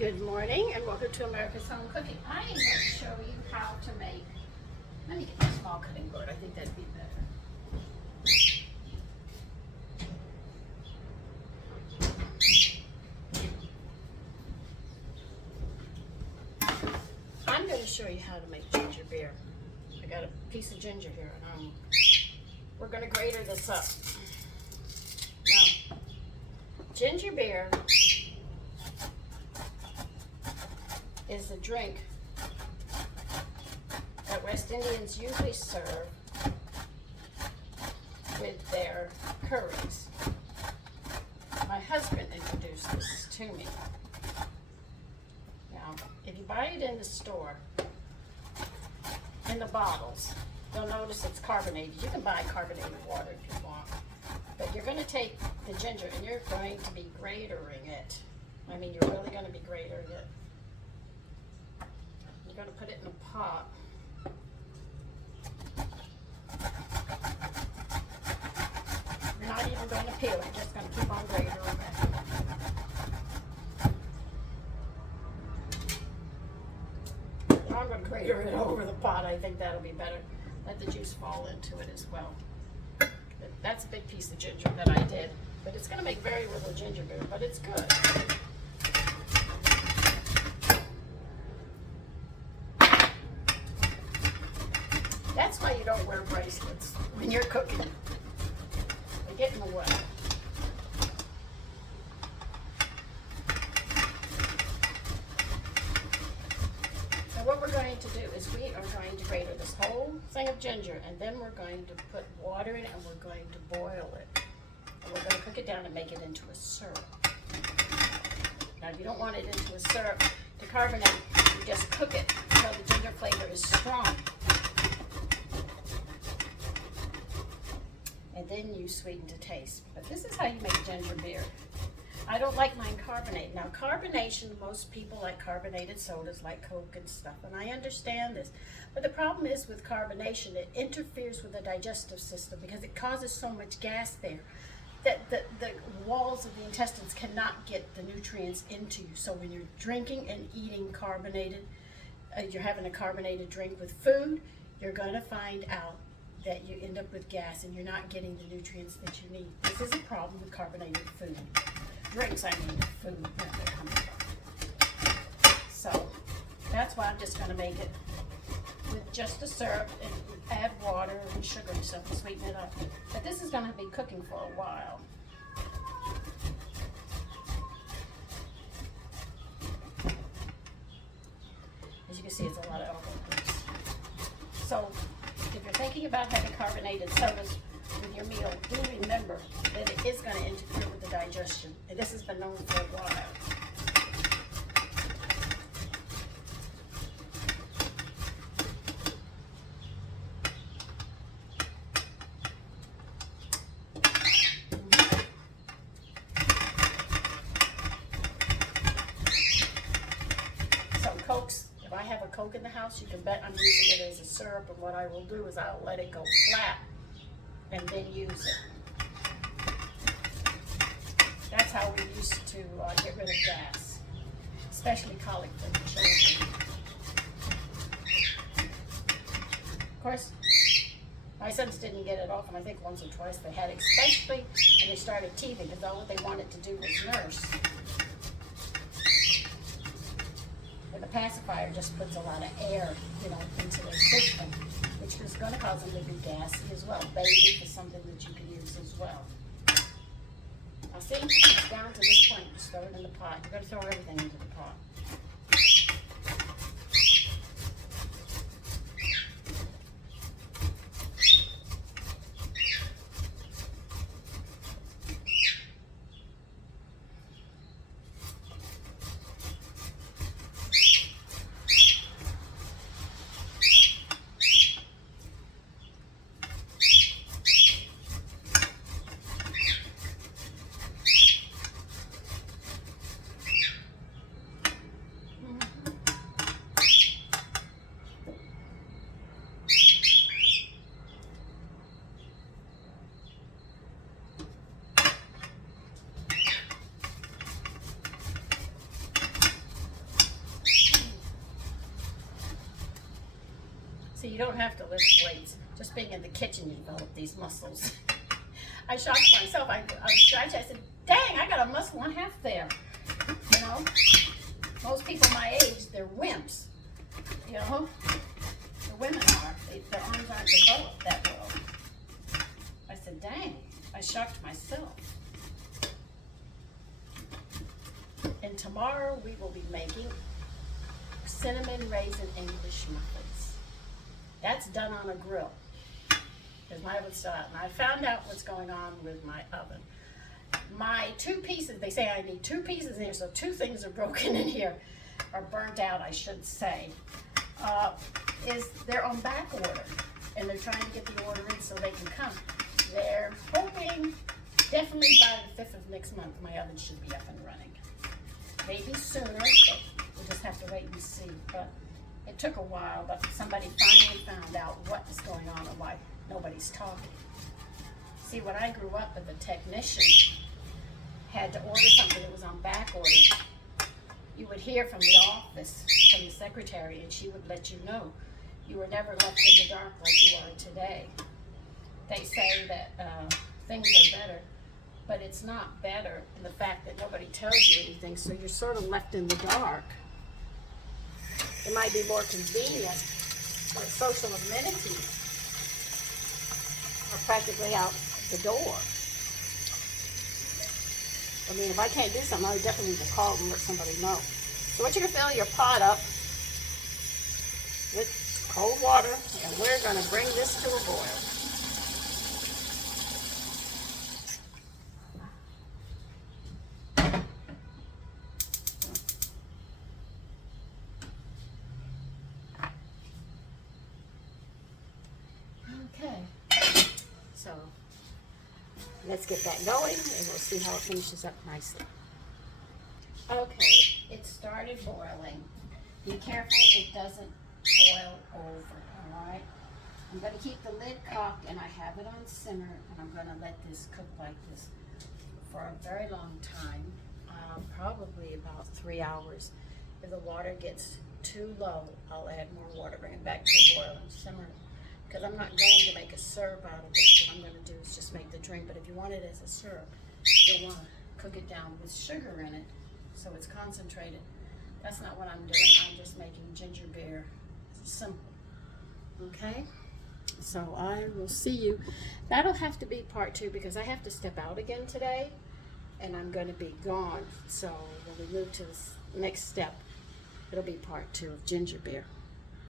Good morning and welcome to America's Home Cooking. I am going to show you how to make, let me get a small cutting board, I think that'd be better. I'm going to show you how to make ginger beer. I got a piece of ginger here and we're going to grater this up. Now, ginger beer is the drink that West Indians usually serve with their curries. My husband introduced this to me. Now, if you buy it in the store, in the bottles, you'll notice it's carbonated. You can buy carbonated water if you want, but you're going to take the ginger and you're going to be gratering it. I mean, you're really going to be gratering it. You're going to put it in a pot. You're not even going to peel it, you're just going to keep on gratering it. I'm going to grater it over the pot. I think that'll be better. Let the juice fall into it as well. That's a big piece of ginger that I did, but it's going to make very little ginger beer, but it's good. That's why you don't wear bracelets when you're cooking. They get in the way. So what we're going to do is we are going to grater this whole thing of ginger, and then we're going to put water in it and we're going to boil it. And we're going to cook it down and make it into a syrup. Now if you don't want it into a syrup to carbonate, you just cook it until the ginger flavor is strong. And then you sweeten to taste. But this is how you make ginger beer. I don't like mine carbonated. Now carbonation, most people like carbonated sodas like Coke and stuff, and I understand this. But the problem is with carbonation, it interferes with the digestive system because it causes so much gas there that the walls of the intestines cannot get the nutrients into you. So when you're drinking and eating carbonated, you're having a carbonated drink with food, you're going to find out that you end up with gas and you're not getting the nutrients that you need. This is a problem with carbonated food. Drinks, I mean food, where they're coming from. So that's why I'm just going to make it with just a syrup and add water and sugar and stuff to sweeten it up. But this is going to be cooking for a while. As you can see, it's a lot of elbow grease. So if you're thinking about having carbonated sodas with your meal, do remember that it is going to interfere with the digestion. And this has been known for a while. So Cokes, if I have a Coke in the house, you can bet I'm using it as a syrup, and what I will do is I'll let it go flat and then use it. That's how we used to get rid of gas, especially colic for the children. Of course, my sons didn't get it often. I think once or twice they had it, especially when they started teething, because all they wanted to do was nurse. And the pacifier just puts a lot of air, into their system, which is going to cause them to be gassy as well. Baby is something that you can use as well. Now see, it's down to this point. Just throw it in the pot. You're going to throw everything into the pot. you don't have to lift weights. Just being in the kitchen, you develop these muscles. I shocked myself. I was stretching. I said, dang, I got a muscle and a half there. You know, most people my age, they're wimps. You know, the women are. Their arms aren't developed that well. I said, dang, I shocked myself. And tomorrow we will be making cinnamon raisin English muffins. That's done on a grill, because my oven's still out. And I found out what's going on with my oven. My 2 pieces, they say I need 2 pieces in here, so 2 things are broken in here, or burnt out, I should say. They're on back order, and they're trying to get the order in so they can come. They're hoping definitely by the 5th of next month my oven should be up and running. Maybe sooner, but we'll just have to wait and see. But it took a while, but somebody finally found out what is going on and why nobody's talking. See, when I grew up, the technician had to order something that was on back order. You would hear from the office, from the secretary, and she would let you know. You were never left in the dark like you are today. They say that things are better, but it's not better in the fact that nobody tells you anything, so you're sort of left in the dark. It might be more convenient, but social amenities are practically out the door. I mean, if I can't do something, I would definitely need to call and let somebody know. So what you're gonna fill your pot up with cold water, and we're gonna bring this to a boil. Okay, so let's get that going and we'll see how it finishes up nicely. Okay, it started boiling. Be careful it doesn't boil over, all right? I'm going to keep the lid cocked, and I have it on simmer, and I'm going to let this cook like this for a very long time, probably about 3 hours. If the water gets too low, I'll add more water, bring it back to a boil and simmer it. Because I'm not going to make a syrup out of this. What I'm going to do is just make the drink. But if you want it as a syrup, you'll want to cook it down with sugar in it, so it's concentrated. That's not what I'm doing. I'm just making ginger beer simple. Okay? So I will see you. That'll have to be part 2 because I have to step out again today, and I'm going to be gone. So when we move to the next step, it'll be part 2 of ginger beer.